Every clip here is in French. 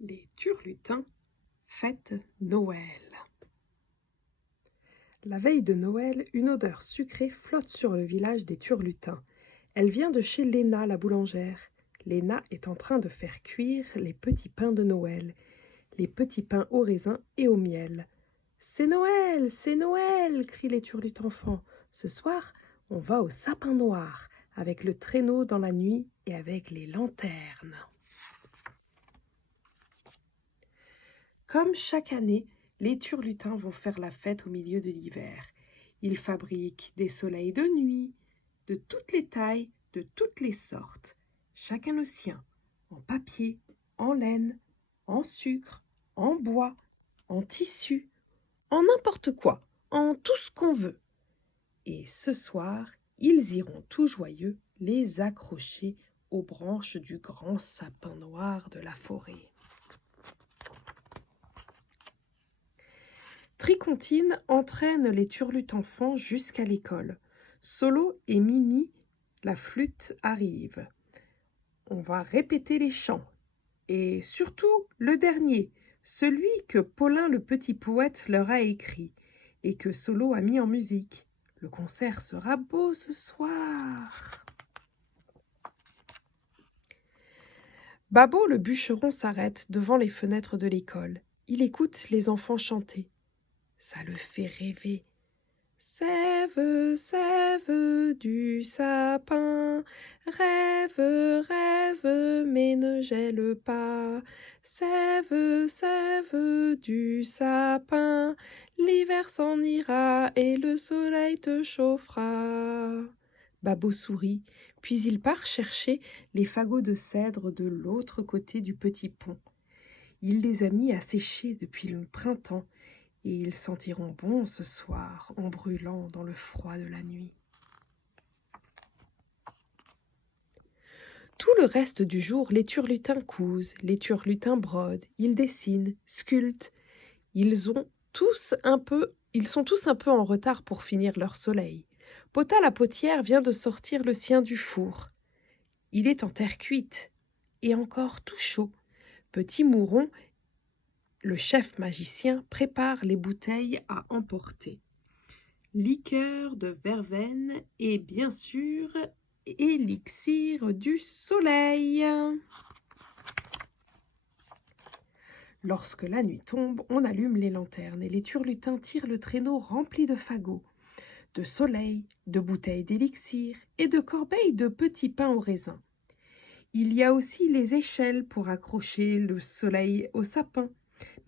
Les turlutins fêtent Noël. La veille de Noël, une odeur sucrée flotte sur le village des turlutins. Elle vient de chez Léna, la boulangère. Léna est en train de faire cuire les petits pains de Noël, les petits pains au raisin et au miel. C'est Noël, crient les turlutins-enfants. Ce soir, on va au sapin noir, avec le traîneau dans la nuit et avec les lanternes. Comme chaque année, les turlutins vont faire la fête au milieu de l'hiver. Ils fabriquent des soleils de nuit, de toutes les tailles, de toutes les sortes, chacun le sien, en papier, en laine, en sucre, en bois, en tissu, en n'importe quoi, en tout ce qu'on veut. Et ce soir, ils iront tout joyeux les accrocher aux branches du grand sapin noir de la forêt. Tricontine entraîne les turlutins-enfants jusqu'à l'école. Solo et Mimi, la flûte, arrivent. On va répéter les chants. Et surtout le dernier, celui que Paulin le petit poète leur a écrit et que Solo a mis en musique. Le concert sera beau ce soir. Babo le bûcheron s'arrête devant les fenêtres de l'école. Il écoute les enfants chanter. Ça le fait rêver. Sève, sève du sapin, rêve, rêve, mais ne gèle pas. Sève, sève du sapin, l'hiver s'en ira et le soleil te chauffera. Babo sourit, puis il part chercher les fagots de cèdre de l'autre côté du petit pont. Il les a mis à sécher depuis le printemps, et ils sentiront bon ce soir en brûlant dans le froid de la nuit. Tout le reste du jour, les turlutins cousent, les turlutins brodent, ils dessinent, sculptent. Ils sont tous un peu en retard pour finir leur soleil. Pota la potière vient de sortir le sien du four. Il est en terre cuite et encore tout chaud. Petit Mouron, le chef magicien, prépare les bouteilles à emporter. Liqueur de verveine et bien sûr élixir du soleil. Lorsque la nuit tombe, on allume les lanternes et les turlutins tirent le traîneau rempli de fagots, de soleil, de bouteilles d'élixir et de corbeilles de petits pains au raisin. Il y a aussi les échelles pour accrocher le soleil au sapin.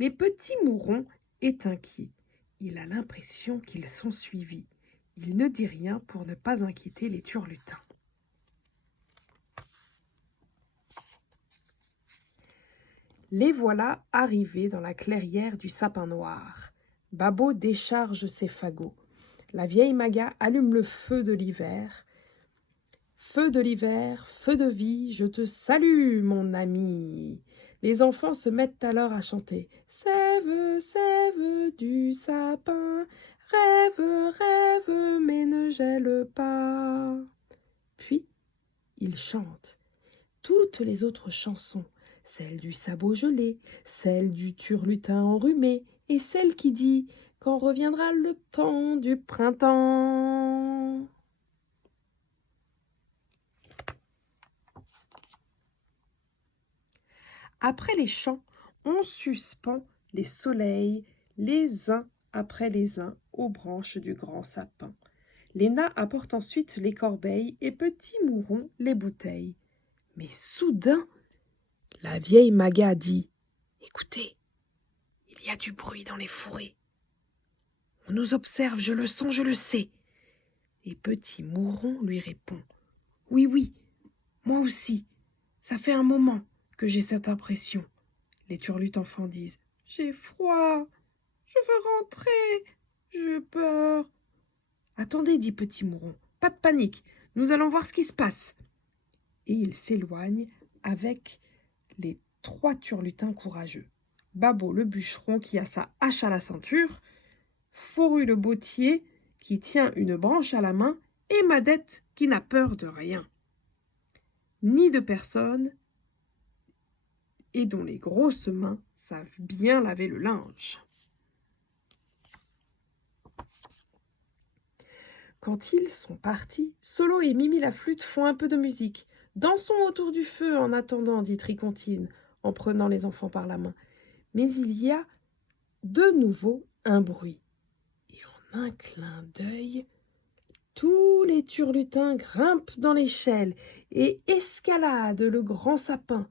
Mais Petit Mouron est inquiet. Il a l'impression qu'ils sont suivis. Il ne dit rien pour ne pas inquiéter les turlutins. Les voilà arrivés dans la clairière du sapin noir. Babo décharge ses fagots. La vieille Maga allume le feu de l'hiver. Feu de l'hiver, feu de vie, je te salue, mon ami. Les enfants se mettent alors à chanter. Sève, sève du sapin, rêve, rêve, mais ne gèle pas. Puis, ils chantent toutes les autres chansons, celle du sabot gelé, celle du turlutin enrhumé, et celle qui dit « Quand reviendra le temps du printemps ?» Après les chants, on suspend les soleils les uns après les uns aux branches du grand sapin. Léna apporte ensuite les corbeilles et Petit Mouron les bouteilles. Mais soudain, la vieille Maga dit « Écoutez, il y a du bruit dans les fourrés. On nous observe, je le sens, je le sais. » Et Petit Mouron lui répond « Oui, oui, moi aussi, ça fait un moment que j'ai cette impression. » Les turlutins-enfants disent « J'ai froid, je veux rentrer, j'ai peur. » « Attendez, dit Petit Mouron, pas de panique, nous allons voir ce qui se passe. » Et il s'éloigne avec les 3 turlutins courageux. Babo le bûcheron qui a sa hache à la ceinture, Fourru le bottier qui tient une branche à la main et Madette, 'Madette qui n'a peur de rien. Ni de personne, et dont les grosses mains savent bien laver le linge. Quand ils sont partis, Solo et Mimi la flûte font un peu de musique. Dansons autour du feu en attendant, dit Tricontine, en prenant les enfants par la main. Mais il y a de nouveau un bruit. Et en un clin d'œil, tous les turlutins grimpent dans l'échelle et escaladent le grand sapin.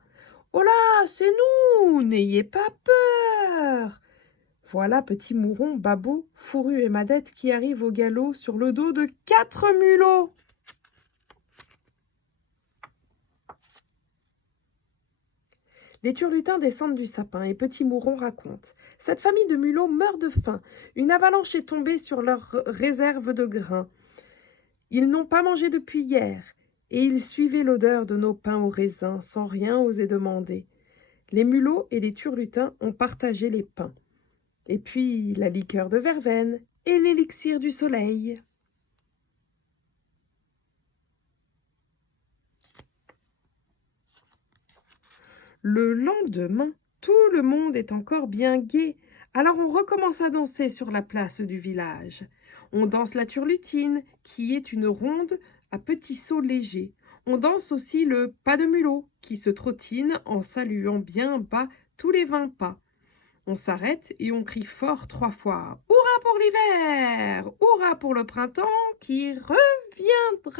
« Oh là, c'est nous! N'ayez pas peur !» Voilà Petit Mouron, Babot, Fourru et Madette qui arrivent au galop sur le dos de 4 mulots. Les turlutins descendent du sapin et Petit Mouron raconte. Cette famille de mulots meurt de faim. Une avalanche est tombée sur leur réserve de grains. Ils n'ont pas mangé depuis hier et ils suivaient l'odeur de nos pains au raisin sans rien oser demander. Les mulots et les turlutins ont partagé les pains. Et puis la liqueur de verveine et l'élixir du soleil. Le lendemain, tout le monde est encore bien gai, alors on recommence à danser sur la place du village. On danse la turlutine, qui est une ronde à petits sauts légers. On danse aussi le pas de mulot, qui se trottine en saluant bien bas tous les 20 pas. On s'arrête et on crie fort 3 fois « Hurrah pour l'hiver ! Hurrah pour le printemps qui reviendra !»